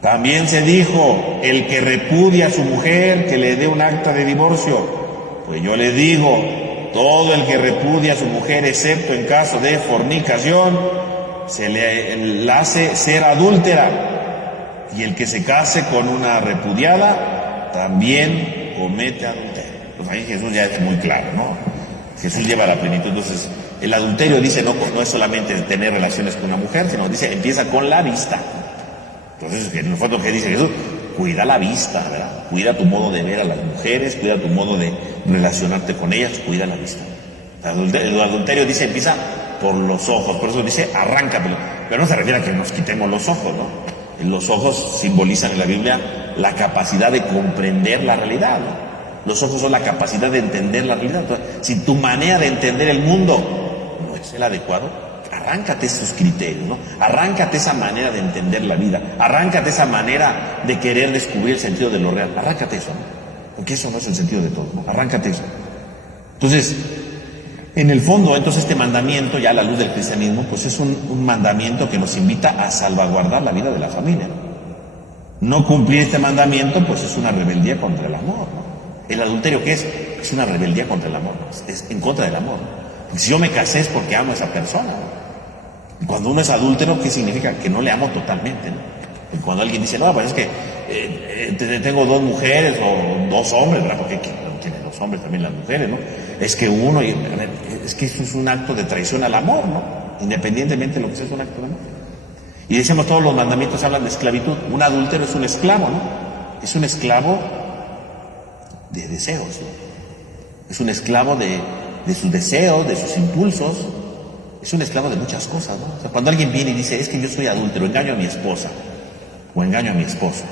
También se dijo, el que repudia a su mujer, que le dé un acta de divorcio. Pues yo le digo, todo el que repudia a su mujer, excepto en caso de fornicación, se le hace ser adúltera. Y el que se case con una repudiada, también comete adulterio. Pues ahí Jesús ya es muy claro, ¿no? Jesús lleva la plenitud. Entonces, el adulterio dice, no es solamente tener relaciones con una mujer, sino dice, empieza con la vista. Entonces, en el fondo, ¿qué dice Jesús? Cuida la vista, ¿verdad? Cuida tu modo de ver a las mujeres, cuida tu modo de relacionarte con ellas, cuida la vista. El adulterio dice, empieza por los ojos, por eso dice, arráncatelo. Pero no se refiere a que nos quitemos los ojos, ¿no? Los ojos simbolizan en la Biblia la capacidad de comprender la realidad, ¿no? Los ojos son la capacidad de entender la realidad. Entonces, si tu manera de entender el mundo no es el adecuado, arráncate esos criterios, ¿no? Arráncate esa manera de entender la vida, arráncate esa manera de querer descubrir el sentido de lo real, arráncate eso, ¿no? Porque eso no es el sentido de todo, ¿no? Arráncate eso. Entonces, en el fondo, entonces este mandamiento, ya a la luz del cristianismo, pues es un mandamiento que nos invita a salvaguardar la vida de la familia. No cumplir este mandamiento, pues es una rebeldía contra el amor, ¿no? El adulterio, ¿qué es? Es una rebeldía contra el amor, ¿no? Es en contra del amor, ¿no? Porque si yo me casé es porque amo a esa persona, ¿no? Y cuando uno es adúltero, ¿qué significa? Que no le amo totalmente, ¿no? Y cuando alguien dice, no, pues es que tengo 2 mujeres o 2 hombres, ¿verdad? Porque tienen los hombres también las mujeres, ¿no? Es que es que eso es un acto de traición al amor, ¿no? Independientemente de lo que sea, es un acto de amor. Y decimos, todos los mandamientos hablan de esclavitud. Un adúltero es un esclavo, ¿no? Es un esclavo de deseos, ¿no? Es un esclavo de sus deseos, de sus impulsos. Es un esclavo de muchas cosas, ¿no? O sea, cuando alguien viene y dice, es que yo soy adúltero, engaño a mi esposa o engaño a mi esposo,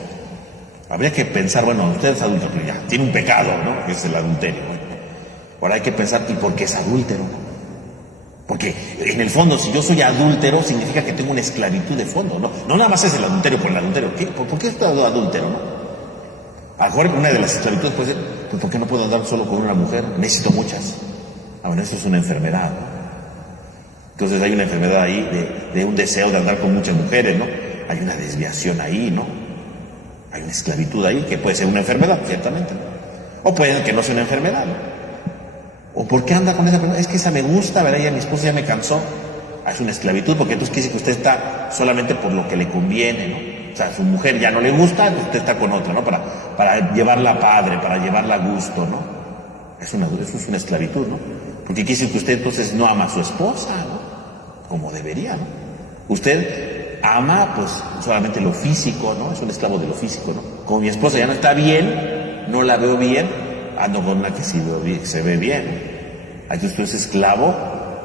habría que pensar, bueno, usted es adúltero, pero ya, tiene un pecado, ¿no? Que es el adulterio, ¿no? Ahora hay que pensar, ¿y por qué es adúltero? Porque en el fondo, si yo soy adúltero, significa que tengo una esclavitud de fondo, ¿no? No nada más es el adulterio por el adulterio. ¿Por qué es adúltero, no? A lo mejor una de las esclavitudes puede ser, pues, ¿por qué no puedo andar solo con una mujer? Necesito muchas. Bueno, eso es una enfermedad, ¿no? Entonces hay una enfermedad ahí de un deseo de andar con muchas mujeres, ¿no? Hay una desviación ahí, ¿no? Hay una esclavitud ahí que puede ser una enfermedad, ciertamente, ¿no? O puede ser que no sea una enfermedad, ¿no? ¿O por qué anda con esa persona? Es que esa me gusta, ¿verdad? Ya mi esposa ya me cansó. Es una esclavitud, porque entonces quiere decir que usted está solamente por lo que le conviene, ¿no? O sea, su mujer ya no le gusta, entonces usted está con otra, ¿no? Para llevarla padre, para llevarla a gusto, ¿no? Eso es una esclavitud, ¿no? Porque quiere decir que usted entonces no ama a su esposa, ¿no? Como debería, ¿no? Usted ama, pues, solamente lo físico, ¿no? Es un esclavo de lo físico, ¿no? Como mi esposa ya no está bien, no la veo bien, ando con una que se ve bien. Aquí usted es esclavo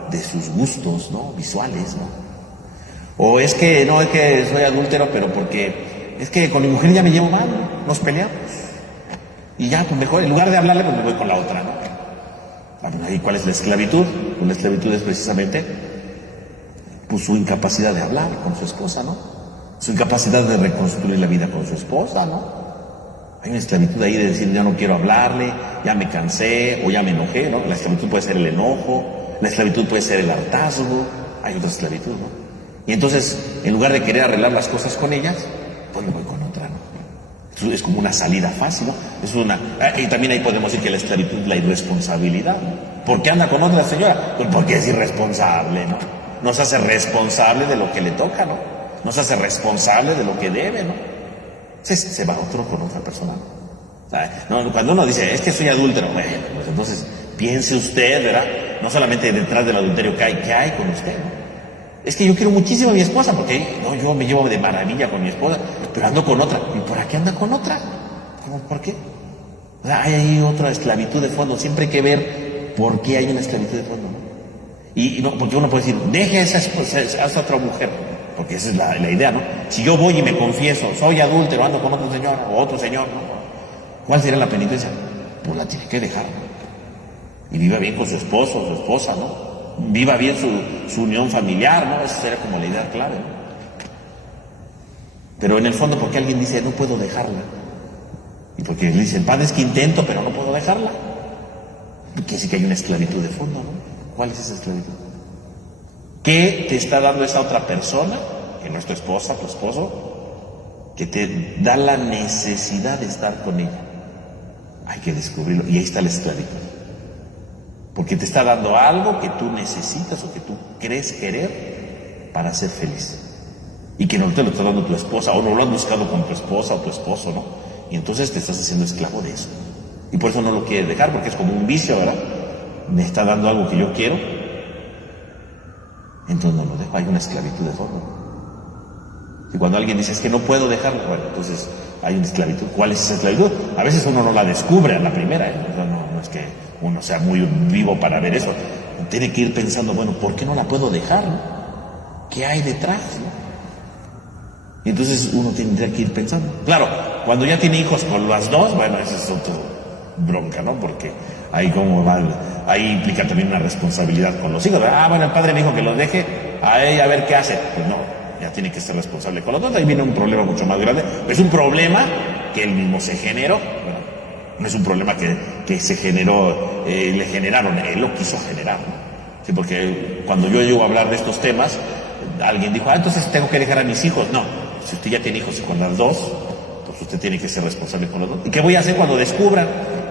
de sus gustos, ¿no? Visuales, ¿no? O es que soy adúltero, pero porque es que con mi mujer ya me llevo mal, ¿no? Nos peleamos. Y ya, pues mejor, en lugar de hablarle, pues me voy con la otra, ¿no? ¿Y cuál es la esclavitud? Pues la esclavitud es precisamente, pues, su incapacidad de hablar con su esposa, ¿no? Su incapacidad de reconstruir la vida con su esposa, ¿no? Hay una esclavitud ahí de decir, ya no quiero hablarle, ya me cansé o ya me enojé, ¿no? La esclavitud puede ser el enojo, la esclavitud puede ser el hartazgo, hay otra esclavitud, ¿no? Y entonces, en lugar de querer arreglar las cosas con ellas, pues me voy con otra, ¿no? Es como una salida fácil, ¿no? Y también ahí podemos decir que la esclavitud es la irresponsabilidad, ¿no? ¿Por qué anda con otra señora? Pues porque es irresponsable, ¿no? Nos hace responsable de lo que le toca, ¿no? Nos hace responsable de lo que debe, ¿no? Se va otro con otra persona. O sea, no, cuando uno dice, es que soy adúltero, bueno, pues entonces piense usted, ¿verdad? No solamente detrás del adulterio, ¿qué hay con usted, ¿no? Es que yo quiero muchísimo a mi esposa, porque no, yo me llevo de maravilla con mi esposa, pero ando con otra. ¿Y por qué anda con otra? ¿Cómo, por qué? O sea, hay ahí otra esclavitud de fondo. Siempre hay que ver por qué hay una esclavitud de fondo, ¿no? Y no, porque uno puede decir, deje a esa otra mujer. Porque esa es la idea, ¿no? Si yo voy y me confieso, soy adúltero, ando con otro señor o otro señor, ¿no? ¿Cuál sería la penitencia? Pues la tiene que dejar, ¿no? Y viva bien con su esposo o su esposa, ¿no? Viva bien su unión familiar, ¿no? Esa sería como la idea clave, ¿no? Pero en el fondo, ¿por qué alguien dice, no puedo dejarla? Y porque le dice, el padre, es que intento, pero no puedo dejarla. Quiere decir que hay una esclavitud de fondo, ¿no? ¿Cuál es esa esclavitud? ¿Qué te está dando esa otra persona, que no es tu esposa, tu esposo, que te da la necesidad de estar con ella? Hay que descubrirlo, y ahí está la esclavitud. Porque te está dando algo que tú necesitas o que tú crees querer para ser feliz. Y que no te lo está dando tu esposa, o no lo has buscado con tu esposa o tu esposo, ¿no? Y entonces te estás haciendo esclavo de eso. Y por eso no lo quieres dejar, porque es como un vicio, ¿verdad? Me está dando algo que yo quiero, entonces no lo dejo. Hay una esclavitud de fondo. Y cuando alguien dice, es que no puedo dejarlo, bueno, entonces hay una esclavitud. ¿Cuál es esa esclavitud? A veces uno no la descubre a la primera, ¿eh? No es que uno sea muy vivo para ver eso. Tiene que ir pensando, bueno, ¿por qué no la puedo dejar, no? ¿Qué hay detrás, no? Y entonces uno tendría que ir pensando. Claro, cuando ya tiene hijos con las dos, bueno, esa es otra bronca, ¿no? Porque ahí ahí implica también una responsabilidad con los hijos. Ah, bueno, el padre me dijo que los deje a ella a ver qué hace. Pues no, ya tiene que ser responsable con los dos. Ahí viene un problema mucho más grande. Es un problema que él mismo se generó. Bueno, no es un problema que se generó, le generaron, él lo quiso generar, ¿no? Sí, porque cuando yo llego a hablar de estos temas, alguien dijo, entonces tengo que dejar a mis hijos. No, si usted ya tiene hijos y con las dos, pues usted tiene que ser responsable con los dos. ¿Y qué voy a hacer cuando descubran?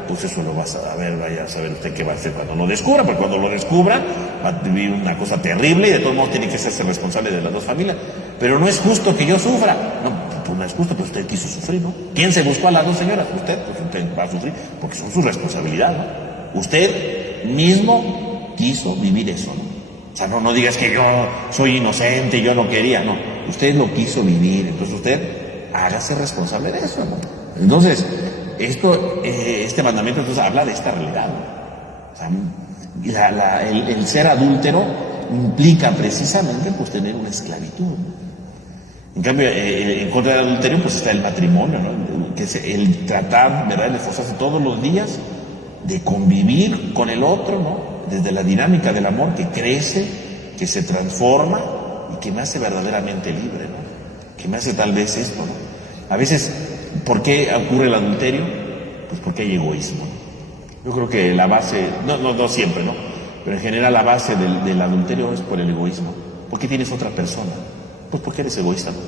Pues eso lo vas a ver, vaya a saber usted qué va a hacer cuando lo descubra, porque cuando lo descubra va a vivir una cosa terrible y de todos modos tiene que hacerse responsable de las dos familias. Pero no es justo que yo sufra. No, pues no es justo, pues usted quiso sufrir, ¿no? ¿Quién se buscó a las dos señoras? Usted, pues usted va a sufrir, porque son su responsabilidad, ¿no? Usted mismo quiso vivir eso, ¿no? O sea, no digas que yo soy inocente, yo no quería, no. Usted lo quiso vivir, entonces usted hágase responsable de eso, ¿no? Entonces, este mandamiento entonces habla de esta realidad, ¿no? O sea, el ser adúltero implica precisamente pues tener una esclavitud, ¿no? En cambio, en contra del adulterio pues está el matrimonio, ¿no? Que es el tratar, ¿verdad?, el esforzarse todos los días de convivir con el otro, ¿no? Desde la dinámica del amor que crece, que se transforma y que me hace verdaderamente libre, ¿no? Que me hace tal vez esto, ¿no? A veces, ¿por qué ocurre el adulterio? Pues porque hay egoísmo, ¿no? Yo creo que la base, no siempre, ¿no? Pero en general la base del adulterio es por el egoísmo. ¿Por qué tienes otra persona? Pues porque eres egoísta, ¿no?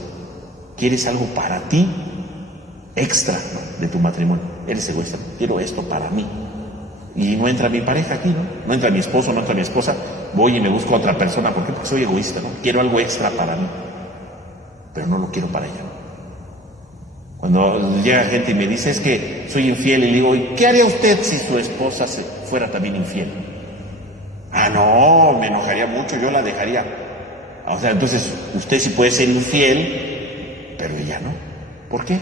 Quieres algo para ti, extra, ¿no?, de tu matrimonio. Eres egoísta, ¿no? Quiero esto para mí. Y no entra mi pareja aquí, ¿no? No entra mi esposo, no entra mi esposa. Voy y me busco a otra persona. ¿Por qué? Porque soy egoísta, ¿no? Quiero algo extra para mí, pero no lo quiero para ella. Cuando llega gente y me dice, es que soy infiel, y le digo, ¿y qué haría usted si su esposa fuera también infiel? Ah, no, me enojaría mucho, yo la dejaría. O sea, entonces, usted sí puede ser infiel, pero ella no. ¿Por qué?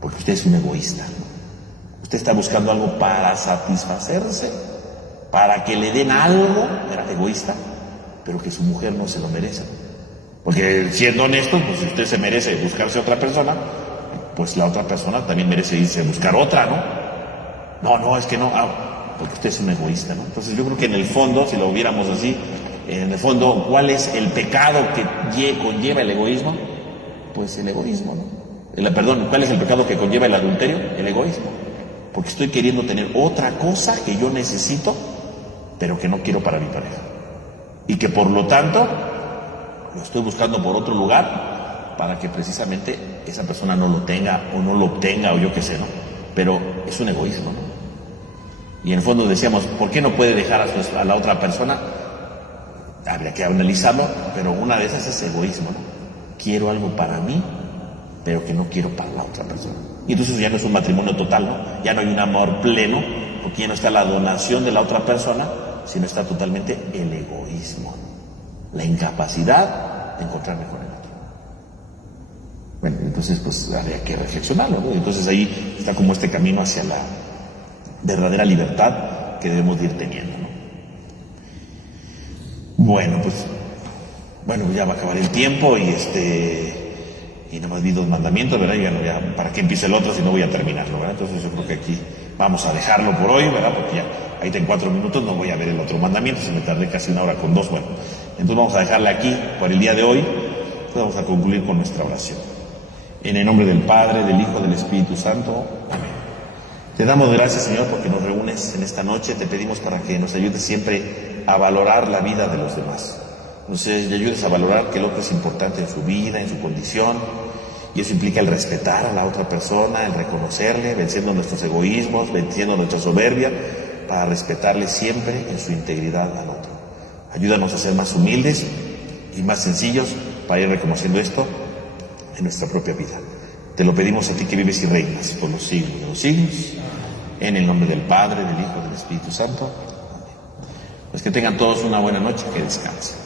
Porque usted es un egoísta, ¿no? Usted está buscando algo para satisfacerse, para que le den algo, era egoísta, pero que su mujer no se lo merece. Porque siendo honesto, pues si usted se merece buscarse otra persona, pues la otra persona también merece irse a buscar otra, ¿no? No, es que no, porque usted es un egoísta, ¿no? Entonces yo creo que en el fondo, si lo viéramos así, en el fondo, ¿cuál es el pecado que conlleva el egoísmo? Pues el egoísmo, ¿no? Perdón, ¿cuál es el pecado que conlleva el adulterio? El egoísmo. Porque estoy queriendo tener otra cosa que yo necesito, pero que no quiero para mi pareja. Y que por lo tanto, lo estoy buscando por otro lugar para que precisamente esa persona no lo tenga o no lo obtenga o yo qué sé, ¿no? Pero es un egoísmo, ¿no? Y en el fondo decíamos, ¿por qué no puede dejar a la otra persona? Habría que analizarlo, pero una de esas es egoísmo, ¿no? Quiero algo para mí, pero que no quiero para la otra persona. Y entonces ya no es un matrimonio total, ¿no? Ya no hay un amor pleno, porque ya no está la donación de la otra persona, sino está totalmente el egoísmo, la incapacidad de encontrarme con el otro. Bueno, entonces pues habría que reflexionarlo, ¿no? Entonces ahí está como este camino hacia la verdadera libertad que debemos de ir teniendo, ¿no? Bueno, pues ya va a acabar el tiempo y nada más vi 2 mandamientos, ¿verdad? Ya, ¿para qué empiece el otro si no voy a terminarlo, ¿verdad? Entonces yo creo que aquí vamos a dejarlo por hoy, ¿verdad? Porque ya ahí en 4 minutos no voy a ver el otro mandamiento, se me tardé casi 1 hora con 2, bueno. Entonces vamos a dejarla aquí por el día de hoy, entonces vamos a concluir con nuestra oración. En el nombre del Padre, del Hijo, del Espíritu Santo, amén. Te damos gracias, Señor, porque nos reúnes en esta noche, te pedimos para que nos ayudes siempre a valorar la vida de los demás. Nos ayudes a valorar que el otro es importante en su vida, en su condición, y eso implica el respetar a la otra persona, el reconocerle, venciendo nuestros egoísmos, venciendo nuestra soberbia, para respetarle siempre en su integridad al otro. Ayúdanos a ser más humildes y más sencillos para ir reconociendo esto en nuestra propia vida. Te lo pedimos a ti que vives y reinas por los siglos de los siglos, en el nombre del Padre, del Hijo y del Espíritu Santo. Amén. Pues que tengan todos una buena noche, que descansen.